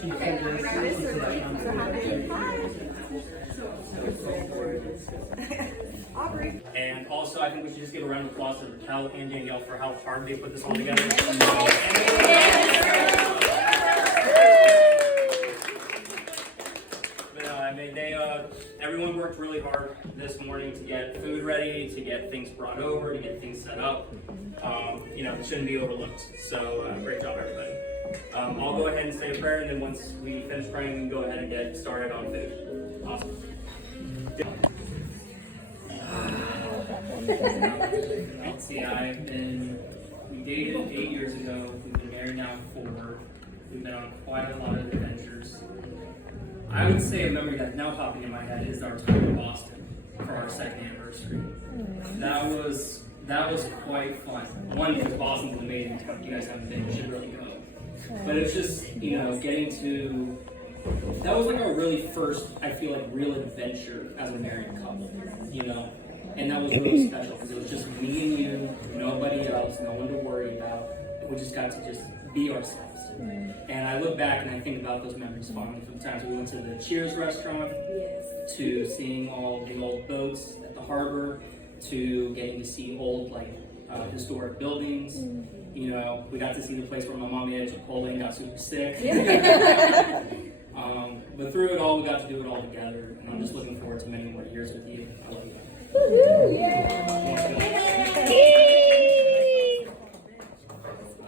she said Aubrey. And also, I think we should just give a round of applause to Raquel and Danielle for how hard they put this all together. Everyone worked really hard this morning to get food ready, to get things brought over, to get things set up. It shouldn't be overlooked. So great job, everybody. I'll go ahead and say a prayer, and then once we finish praying, we can go ahead and get started on food. Awesome. We dated 8 years ago. We've been married now 4. We've been on quite a lot of adventures. I would say a memory that's now popping in my head is our time in Boston for our 2nd anniversary. That was quite fun. One, because Boston's amazing. If you guys haven't been, you should really go. But it's just, getting to, that was like our really first, I feel like, real adventure as a married couple, And that was really special because it was just me and you, nobody else, no one to worry about. We just got to just be ourselves. And I look back and I think about those memories fondly from the times we went to the Cheers restaurant, to seeing all the old boats at the harbor, to getting to see old, historic buildings. We got to see the place where my mom ate Chipotle and got super sick. But through it all, we got to do it all together. And I'm just looking forward to many more years with you. I love you.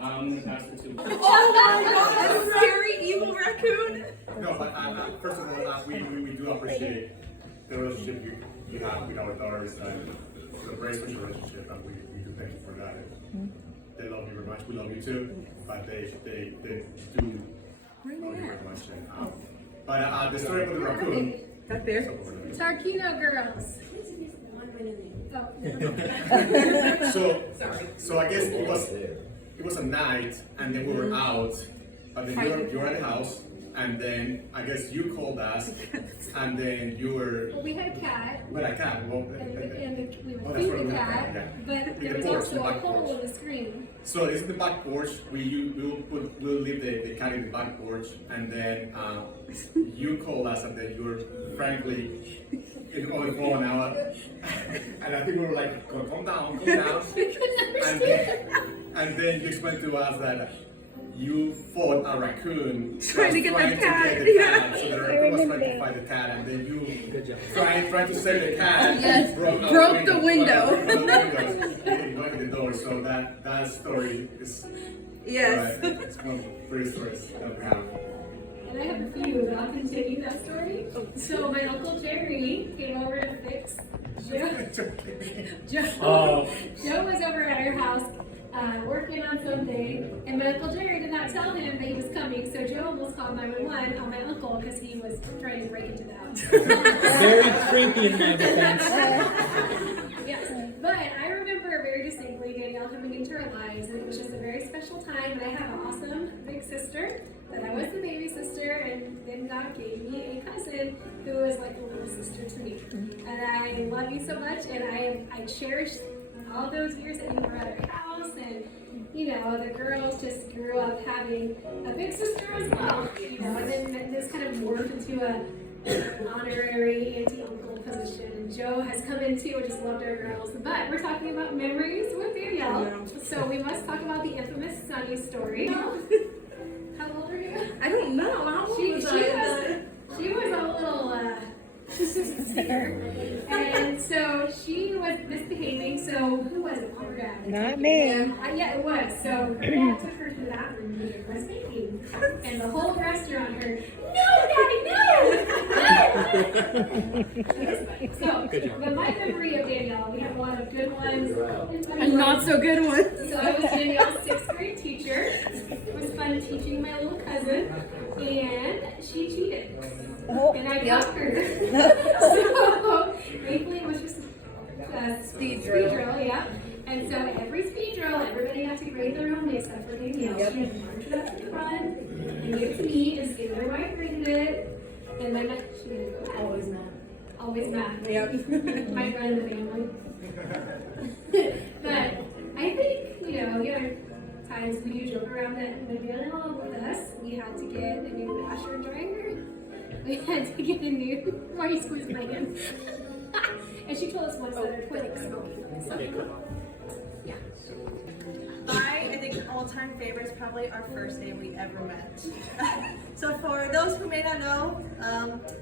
I'm going to pass it to Oh my God, a scary evil raccoon. No, but first of all, we do appreciate the relationship you have with our daughters, and it's a very special relationship, and we do thank you for that. They love you very much. We love you too, but they do love you very much. But the story about the raccoon. Right there. Tarkino girls. So I guess it was a night, and then we were out, but then you were at the house, and then I guess you called us, and then you were. Well, we had a cat. We had a cat. Well, We would feed the cat, but there was also a hole in the screen. So it's the back porch. We'll leave the cat in the back porch, and then you called us, and then you were frankly on the phone now, and I think we were like, calm down, and then you explained to us that you fought a raccoon trying to get the cat. So the raccoon was trying to fight the cat, and then you trying to save the cat. Broke the window. Broke the door. So that story is it's one of the pretty stories that we have. And I have a few, but I'll continue that story. So my Uncle Jerry came over to fix Joe. Joe was over at our house working on something, and my Uncle Jerry did not tell him that he was coming, so Joe almost called 911 on my uncle because he was trying to break into the house. Very creepy in my defense. Yes, but I remember very distinctly Danielle coming into our lives, and it was just a very special time, and I have an awesome big sister that I was the baby sister, and then God gave me a cousin who was like a little sister to me. And I love you so much, and I cherish all those years that you were at our house, and the girls just grew up having a big sister as well, and then this kind of morphed into an honorary auntie-uncle position. And Joe has come in too, I just loved our girls. But we're talking about memories with Danielle, so we must talk about the infamous Sunny story. How old are you? I don't know. How old was I? She was a little and so she was misbehaving. So who was it? Mom or Dad? Not me. Yeah, it was. So her dad took her to the bathroom and was making, and the whole restaurant heard, "No, Daddy, no!" So, but my memory of Danielle, we have a lot of good ones And not so good ones. So I was Danielle's 6th grade teacher. It was fun teaching my little cousin, and she cheated. And I caught her. So thankfully it was just a speed drill, yeah. And so every speed drill, everybody had to grade their own except for Danielle. She had to march it up to the front and give it to me and say where I graded it. And then she didn't go back. Always mad. Always mad. Yep. My friend in the family. But I think, the other times we do joke around that when Danielle was with us, we had to get a new washer we had to get a new. Why are you squeezing my hand? And she told us once that her twin was smoking. So, yeah. I think all-time favorite is probably our first day we ever met. So for those who may not know,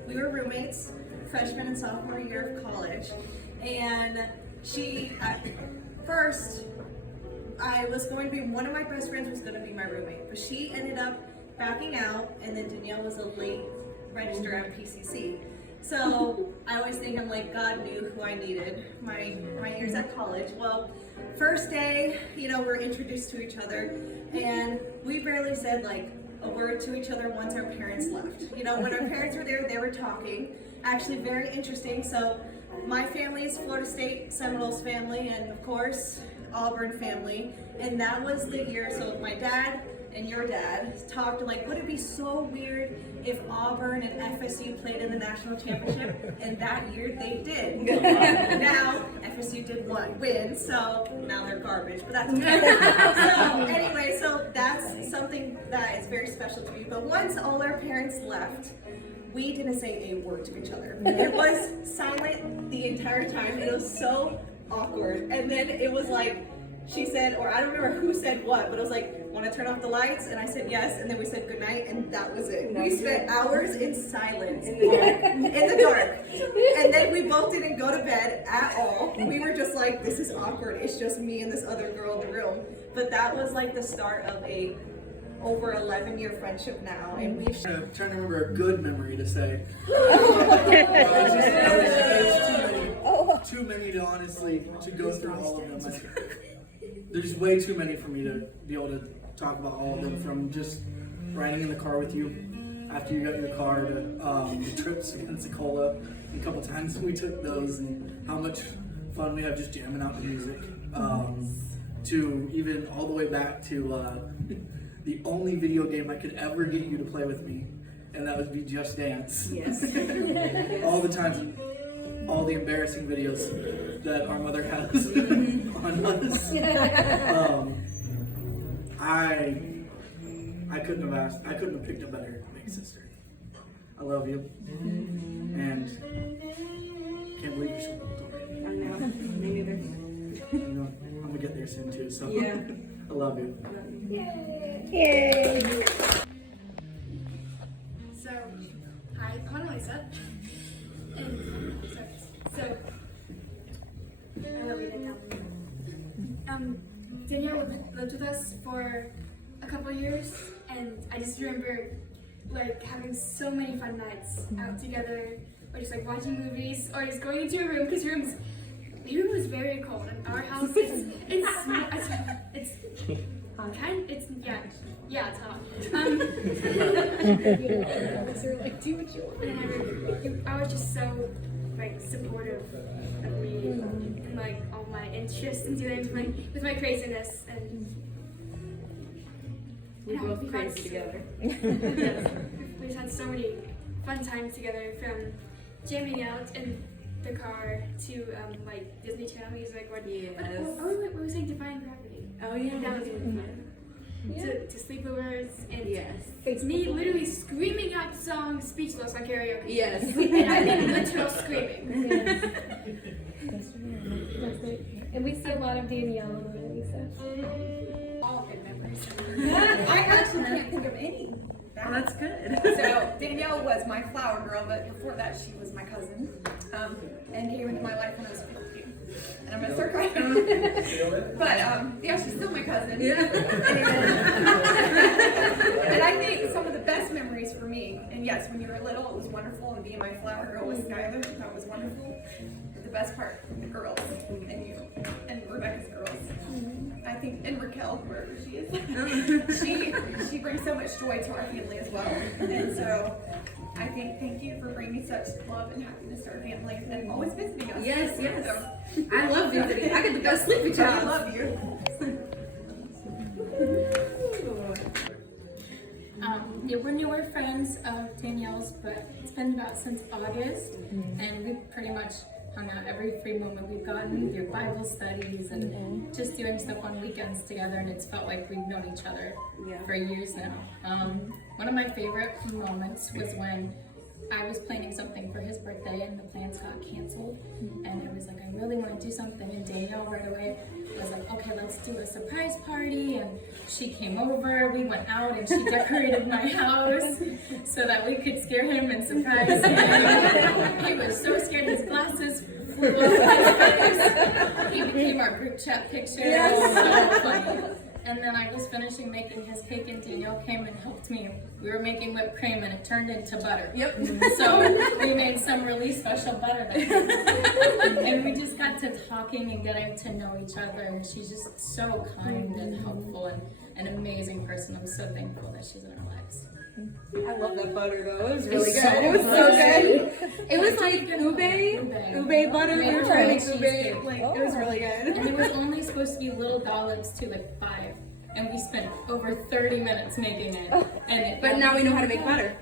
we were roommates, freshman and sophomore year of college, and she, at first, one of my best friends was going to be my roommate, but she ended up backing out, and then Danielle was a late register at PCC. So I always think I'm like, God knew who I needed my years at college. Well, first day, we're introduced to each other, and we barely said like a word to each other once our parents left. When our parents were there, they were talking. Actually, very interesting. So my family is Florida State Seminoles family, and of course, Auburn family. And that was the year, so my dad and your dad talked like, would it be so weird if Auburn and FSU played in the national championship? And that year they did. Now FSU did win, so now they're garbage, but that's okay. So anyway, so that's something that is very special to me. But once all our parents left, we didn't say a word to each other. It was silent the entire time. It was so awkward. And then it was like, she said, or I don't remember who said what, but it was like, want to turn off the lights? And I said yes, and then we said goodnight, and that was it. We spent hours in silence, in the dark. And then we both didn't go to bed at all. We were just like, this is awkward. It's just me and this other girl in the room. But that was like the start of a over 11-year friendship now, and we've I'm trying to remember a good memory to say. Too many to honestly to go through all of them. There's way too many for me to be able to talk about all of them, from just riding in the car with you after you got your car to the trips to Pensacola. A couple times we took those, and how much fun we have just jamming out the music. To even all the way back to the only video game I could ever get you to play with me, and that would be Just Dance. Yes. All the times, all the embarrassing videos that our mother has on us. I couldn't have picked a better big sister. I love you, and can't believe you're so old already. I know, me neither. I'm gonna get there soon too. So Yeah. I love you. Yay! So, hi, I'm Lisa. And, so, I love you, Danielle. Danielle lived with us for a couple years, and I just remember like having so many fun nights out together, or just like watching movies, or just going into your room, because your room was very cold. And our house it's hot. And I was just so like supportive of me and like all my interests and dealing with my craziness, and We both crazy together. yes, we've had so many fun times together, from jamming out in the car to like Disney Channel music, or we were saying Defying Gravity. Oh yeah, That was really fun. To sleepovers, and yes. it's me literally screaming out songs speechless on karaoke. Yes. And I mean literal screaming. That's great. And we see a lot of Danielle in the movie, so. All good memories. I actually can't think of any. Well, that's good. So Danielle was my flower girl, but before that she was my cousin, and came into my life when I was 15. And I'm gonna start crying. But yeah, she's still my cousin. Yeah. And I think some of the best memories for me, and yes, when you were little, it was wonderful, and being my flower girl with Skylar, that was wonderful. But the best part, the girls, and you, and Rebecca's girls. I think, and Raquel, wherever she is, she brings so much joy to our family as well. And so I think thank you for bringing such love and happiness to our family and always visiting us. Yes, yes. So, I love visiting. I get to go sleep with y'all. I love you. Yeah, we're newer friends of Danielle's, but it's been about since August, and we've pretty much hung out every free moment we've gotten, your Bible studies, and just doing stuff on weekends together, and it's felt like we've known each other for years now. One of my favorite moments was when I was planning something for his birthday and the plans got canceled. And I was like, I really want to do something. And Danielle right away was like, okay, let's do a surprise party. And she came over, we went out and she decorated my house so that we could scare him and surprise him. He was so scared his glasses flew off his face. He became our group chat picture. It was so funny. And then I was finishing making his cake and Danielle came and helped me. We were making whipped cream and it turned into butter. Yep. So we made some really special butter that and we just got to talking and getting to know each other, and she's just so kind and helpful and an amazing person. I'm so thankful that she's in our lives. I love that butter though. It was really It's good. so It was so good. good. It was like ube butter. We were trying to make ube. Like it was really good. And there was only supposed to be little dollops to like 5. And we spent over 30 minutes making it. And it But now we know how to make butter.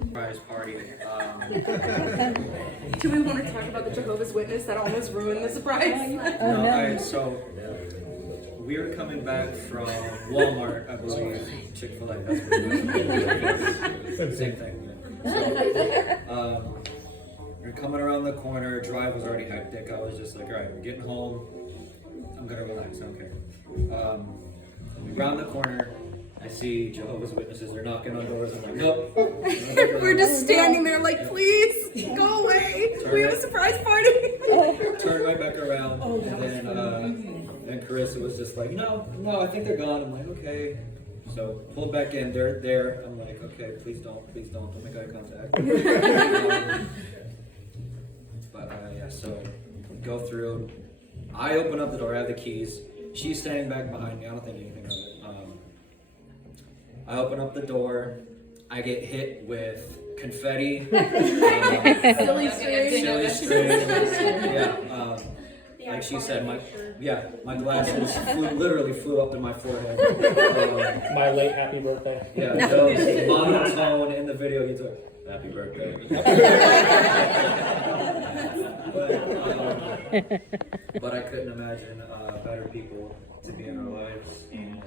Surprise party. Do we want to talk about the Jehovah's Witness that almost ruined the surprise? No, alright, so we were coming back from Walmart, I believe. Chick-fil-A, that's what it was. Same thing. So, we're coming around the corner, drive was already hectic. I was just like, alright, we're getting home. I'm gonna relax, I don't care. We round the corner, I see Jehovah's Witnesses, they're knocking on doors. I'm like, nope. We're just standing there like, please, go away. We have a surprise party. Turned right back around, and then Carissa was just like, no, I think they're gone. I'm like, okay. So pulled back in, they're there. I'm like, okay, please don't make eye contact. Yeah, so go through. I open up the door, I have the keys. She's standing back behind me. I don't think anything of it. I open up the door. I get hit with confetti. Silly string. Silly string. Yeah. Like she said, my glasses literally flew up to my forehead. My late happy birthday. Yeah, so monotone in the video, he took happy birthday. But I couldn't imagine better people to be in our lives. And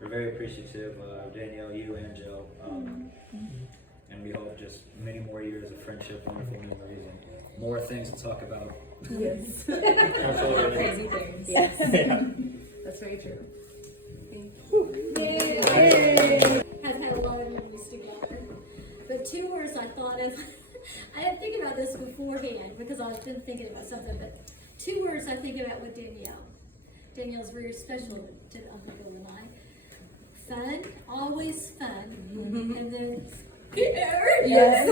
we're very appreciative of Danielle, you, and Jill. And we hope just many more years of friendship, wonderful memories, and more things to talk about. Yes. Absolutely. Crazy things. Yeah. That's very true. Has had a lot of memories together. But 2 words I thought of, I didn't think about this beforehand because I've been thinking about something, but 2 words I think about with Danielle. Danielle's very special to Uncle Bill and I. Fun, always fun, and then scared. Yes.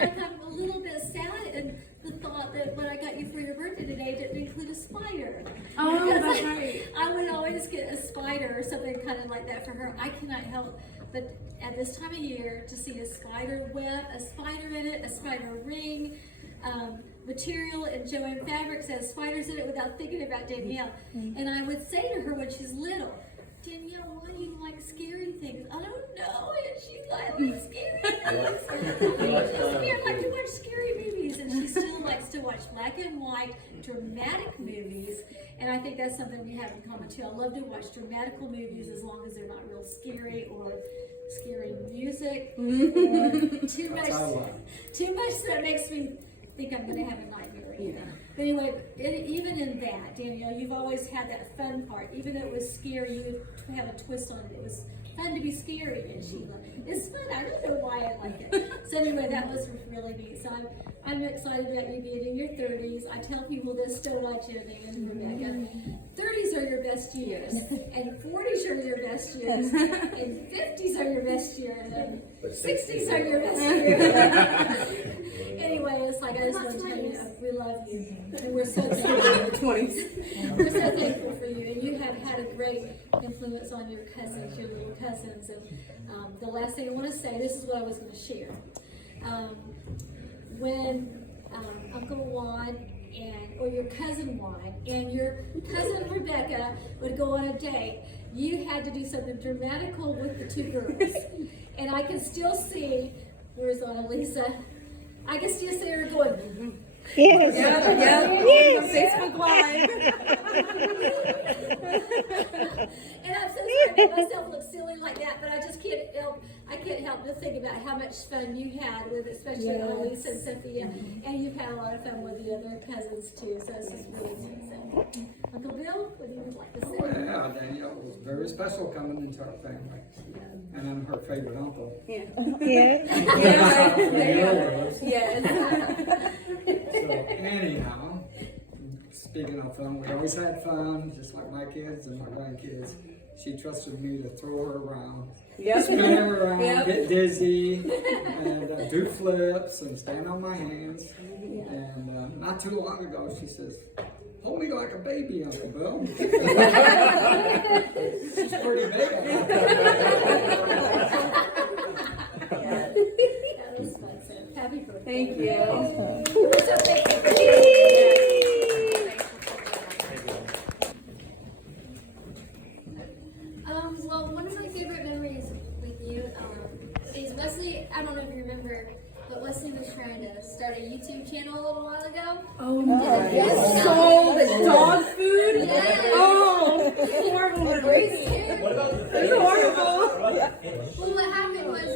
I'm a little bit sad in the thought that what I got you for your birthday today didn't include a spider. Oh, Because that's right. I would always get a spider or something kind of like that for her. I cannot help but at this time of year to see a spider web, a spider in it, a spider ring, material and Joanne Fabrics has spiders in it without thinking about Danielle. And I would say to her when she's little, Danielle, why do you like scary things? I don't know. And she's like, I like scary things. I like to watch scary movies. And she still likes to watch black and white, dramatic movies. And I think that's something we have in common too. I love to watch dramatical movies as long as they're not real scary or scary music. Or too much that makes me think I'm going to have a nightmare. But anyway, even in that, Danielle, you've always had that fun part. Even though it was scary, you would have a twist on it. It was fun to be scary, and Sheila. It's fun. I don't know why I like it. So anyway, that was really neat. So I'm excited about you being in your 30s. I tell people this, don't I, Jenny and Rebecca? 30s are your best years, and 40s are your best years, and 50s are your best years, and 60s are your best years. Anyway, it's like I just want to tell you, we love you, and we're so thankful. We're so thankful for you, and you have had a great influence on your cousins, your little cousins. And the last thing I want to say, this is what I was going to share. When Uncle Juan or your cousin Juan and your cousin Rebecca would go on a date, you had to do something dramatical with the 2 girls. And I can still see, where's Annalisa? I can still see her going, Yes. Yes. Facebook Live. and I'm so sorry make myself look silly like that, but I just can't help but think about how much fun you had with, especially Elise and Sophia, and you've had a lot of fun with the other cousins too. So it's just really sweet. So, Uncle Bill, what do you like to say? Well, yeah, Danielle was very special coming into our family, and I'm her favorite uncle. Yeah. Yes. So anyhow, speaking of fun, we always had fun, just like my kids and my grandkids. She trusted me to throw her around, spin her around, get dizzy, and do flips and stand on my hands. And not too long ago, she says, "Hold me like a baby, Uncle Bill." She's pretty big. That was fun. So happy birthday. Thank you. We're so thankful for you. Well, one of my favorite memories with you is Wesley. I don't know if you remember, but Wesley was trying to start a YouTube channel a little while ago. Oh, yes. So the dog food? Yeah. Oh, horrible. It's horrible. Well, what happened was,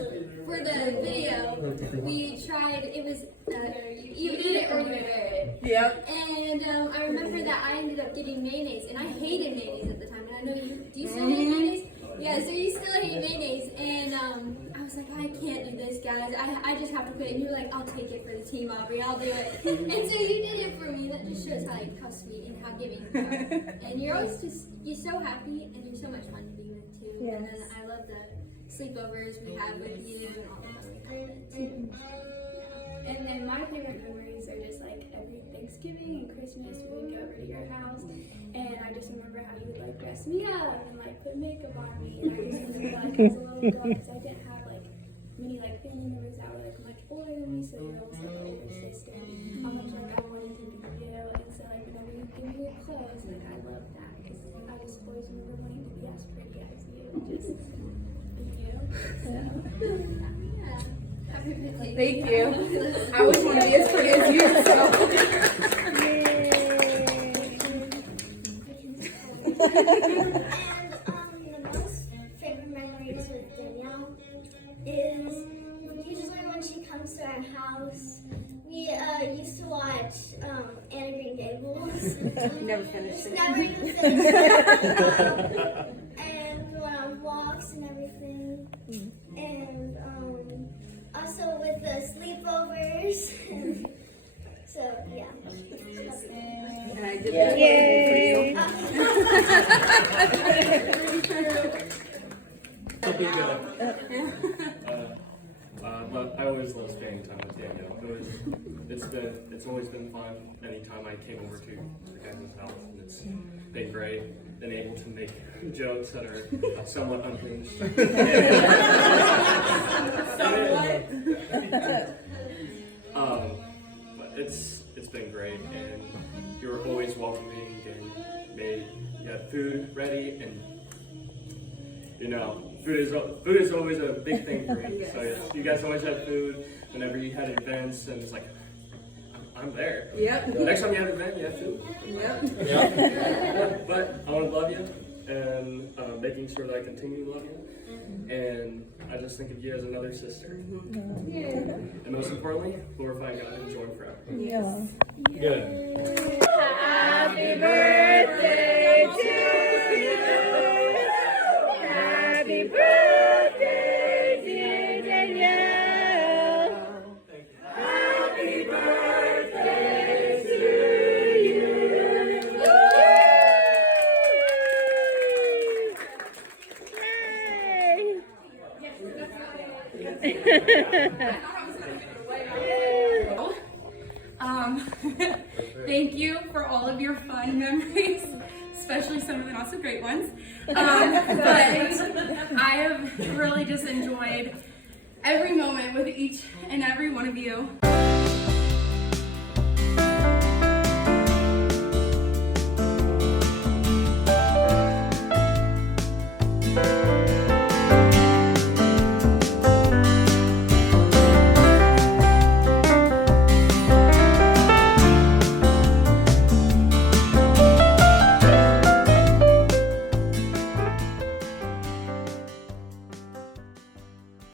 for the video, we tried, it was, you eat it or you wear it. Yep. And I remember that I ended up getting mayonnaise, and I hated mayonnaise at the time, and I know you, do you still hate mayonnaise? Yeah, so you still hate mayonnaise, and I was like, I can't do this, guys, I just have to quit, and you were like, I'll take it for the team, Aubrey, I'll do it. And so you did it for me. That just shows how sweet and how giving you are. And you're always you're so happy, and you're so much fun to be with, too. Yes. And then I love the sleepovers we had with you, and all the fun we had too. And then my favorite memories are just like every Thanksgiving and Christmas we would go over to your house, and I just remember how you would like dress me up and like put makeup on me, and I just remember like as a little girl, because I didn't have like many like family members that were like much older than me, so you're always like older sister, how much like I wanted to be you, and so like whenever you give me your clothes, like I love that, because I just always remember wanting to be as pretty as you, and just be you. So yeah. Happy birthday. Thank you. I always want to be as pretty as you, so. And the most favorite memories with Danielle is usually when she comes to our house, we used to watch Anna Green Gables. Never finished it. Never even finished it. And go on walks and everything. And also with the sleepovers. So yeah. And I did that It'll be good. But I always love spending time with Danielle. It's always been fun. Anytime I came over to the guys' house, and it's been great. Been able to make jokes that are somewhat unhinged. But it's been great, and you were always welcoming and you had food ready, and food is always a big thing for me. So yeah, you guys always had food whenever you had events, and it's like, I'm there. Yep. Next time you have an event, you have food. Yep. But I want to love you, and making sure that I continue to love you. And I just think of you as another sister. And most importantly, glorify God and enjoy Him forever. Yes. Good. Happy birthday to you. Happy birthday, dear Danielle. Happy birthday to you. Thank you for all of your fun memories, especially some of the not so great ones. But I have really just enjoyed every moment with each and every one of you.